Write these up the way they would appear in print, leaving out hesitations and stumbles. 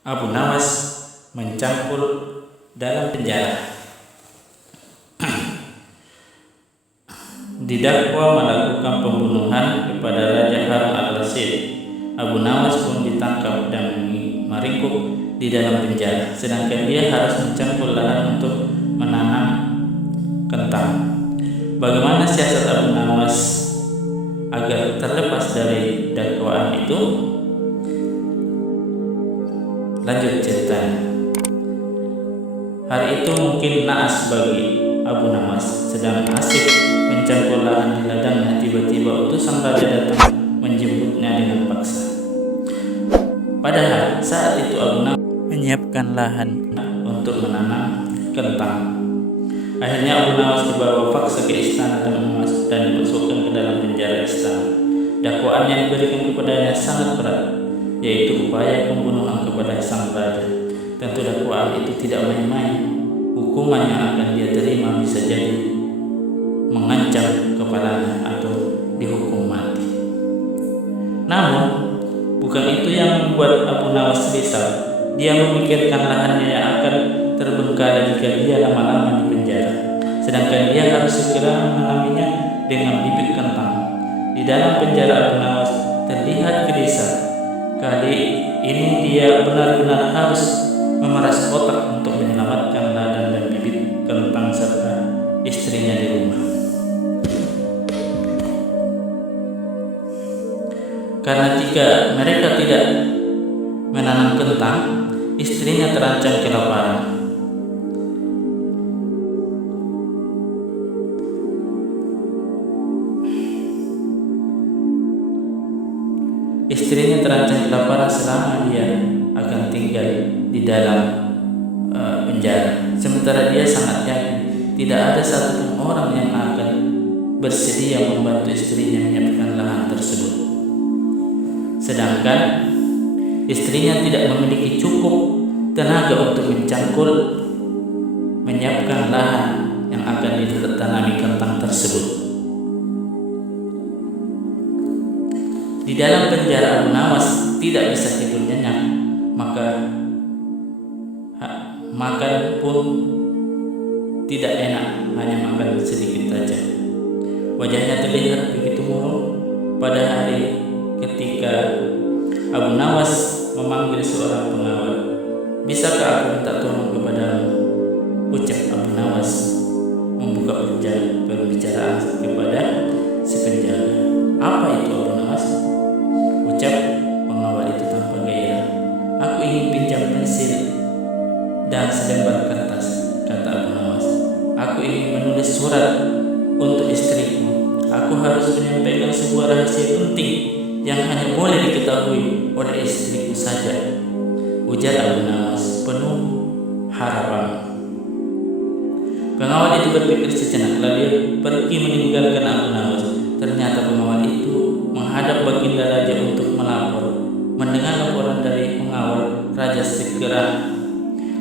Abu Nawas mencangkul dalam penjara. Didakwa melakukan pembunuhan kepada Raja Harun al-Rashid. Abu Nawas pun ditangkap dan meringkuk di dalam penjara, sedangkan dia harus mencangkul lahan untuk menanam kentang. Bagaimana siasat Abu Nawas agar terlepas dari dakwaan itu? Lanjut ceritanya. Hari itu mungkin naas bagi Abu Nawas, sedang asik mencangkul lahan di ladangnya. Tiba-tiba utusan raja datang menjemputnya dengan paksa. Padahal saat itu Abu Nawas menyiapkan lahan untuk menanam kentang. Akhirnya Abu Nawas dibawa paksa ke istana dan dimasukkan ke dalam penjara istana. Dakwaan yang diberikan kepadanya sangat berat, yaitu upaya pembunuhan kepada sang raja. Tentu dakwaan itu tidak main-main. Hukuman yang akan dia terima bisa jadi mengancam kepalanya atau dihukum mati. Namun bukan itu yang membuat Abu Nawas risau. Dia memikirkan lahannya yang akan terbengkalai jika dia lama-lama di penjara, sedangkan dia harus segera menanaminya dengan bibit kentang. Di dalam penjara Abu Nawas terlihat gelisah. Kali ini dia benar-benar harus memeras otak untuk menyelamatkan ladang dan bibit kentang serta istrinya di rumah. Karena jika mereka tidak menanam kentang, istrinya terancam kelaparan. Istrinya terancam kelaparan selama dia akan tinggal di dalam penjara. Sementara dia sangat yakin tidak ada satupun orang yang akan bersedia membantu istrinya menyiapkan lahan tersebut. Sedangkan istrinya tidak memiliki cukup tenaga untuk menyiapkan lahan yang akan ditanami kentang tersebut. Di dalam penjara Abu Nawas tidak bisa tidur nyenyak, maka makan pun tidak enak, hanya makan sedikit saja. Wajahnya terlihat begitu murung. Pada hari ketika Abu Nawas memanggil seorang pengawal, "Bisakah aku minta tolong kepadamu?" Ucap Abu Nawas membuka pembicaraan kepada si penjaga. "Apa itu Abu Nawas?" ucap pengawal itu tanpa gairah. "Aku ingin pinjam pensil dan selembar kertas," kata Abu Nawas. "Aku ingin menulis surat untuk istriku. Aku harus menyampaikan sebuah rahasia penting yang hanya boleh diketahui oleh istriku saja," ujar Abu Nawas penuh harapan. Pengawal itu berpikir sejenak, lalu pergi meninggalkan Abu Nawas. Ternyata pengawal itu menghadap baginda raja untuk melapor. Mendengar laporan dari pengawal, raja segera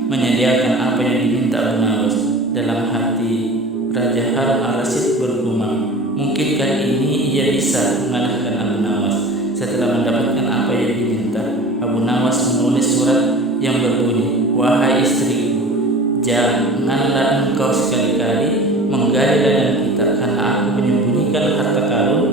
menyediakan apa yang diminta Abu Nawas. Dalam hati Raja Harun al-Rashid bergumam, mungkinkah ini ia bisa mengalahkan Abu Nawas? Setelah mendapatkan apa yang diminta, Abu Nawas menulis surat yang berbunyi, "Wahai istriku, janganlah engkau sekali-kali menggali ladang kita, karena aku menyembunyikan harta karun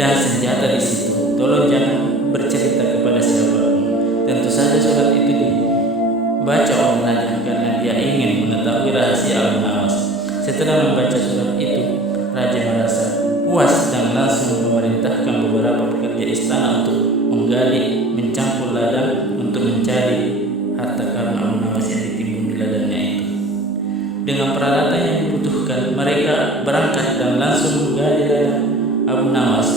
dan senjata di situ. Tolong jangan bercerita kepada siapapun." Tentu saja surat itu dibaca oleh raja karena dia ingin mengetahui rahasia Abu Nawas. Setelah membaca surat itu, raja merasa puas dan langsung memerintahkan beberapa pekerja istana untuk mencangkul ladang untuk mencari harta karun Abu Nawas yang ditimbun di ladangnya itu. Dengan peralatan yang dibutuhkan, mereka berangkat dan langsung menggali ladang Abu Nawas.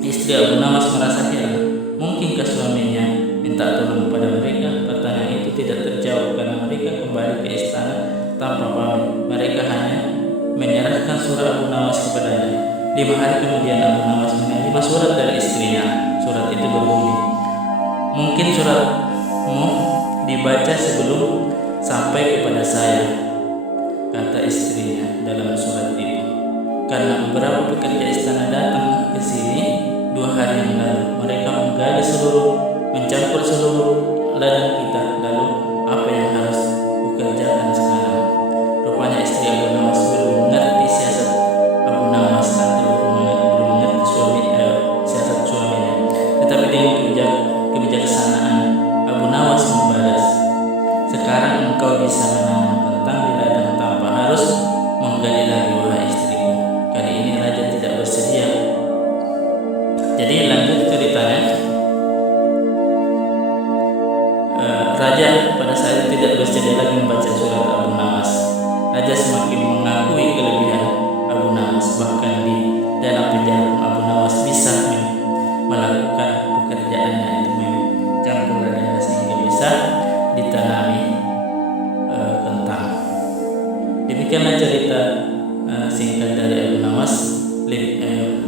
Istri Abu Nawas merasa heran, mungkinkah suaminya minta tolong kepada mereka? Pertanyaan itu tidak terjawab karena mereka kembali ke istana tanpa pamit. Mereka hanya menyerahkan surat Abu Nawas kepadanya. 5 hari kemudian Abu Nawas menerima surat dari istrinya. Surat itu berbunyi, "Mungkin suratmu dibaca sebelum sampai kepada saya," kata istrinya dalam surat itu. Karena beberapa pekerja istana datang ke sini 2 hari yang lalu, mereka mencangkul seluruh ladang kita, lalu apa yang harus kukerjakan sekarang? Rupanya istri Abu Nawas belum mengerti siasat Abu Nawas atau belum mengerti siasat suaminya. Tetapi dengan kebijaksanaan Abu Nawas membalas, sekarang engkau bisa menanam kentang di ladang tanpa harus menggali lagi, wahai istriku. Kali ini raja tidak bersedia. Jadi lanjut ceritanya. Raja pada saat itu tidak bersedia lagi membaca surat Abu Nawas. Raja semakin mengakui kelebihan Abu Nawas. Bahkan di dalam penjara Abu Nawas bisa melakukan pekerjaannya, itu mencampur ladang sehingga bisa ditanami kentang. Demikianlah cerita singkat dari Abu Nawas.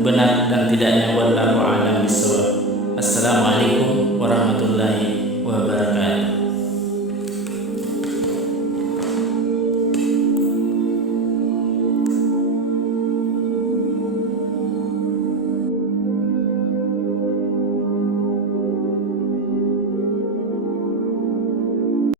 Benar dan tidaknya wallahu a'lam bishawab. Assalamualaikum warahmatullahi wabarakatuh.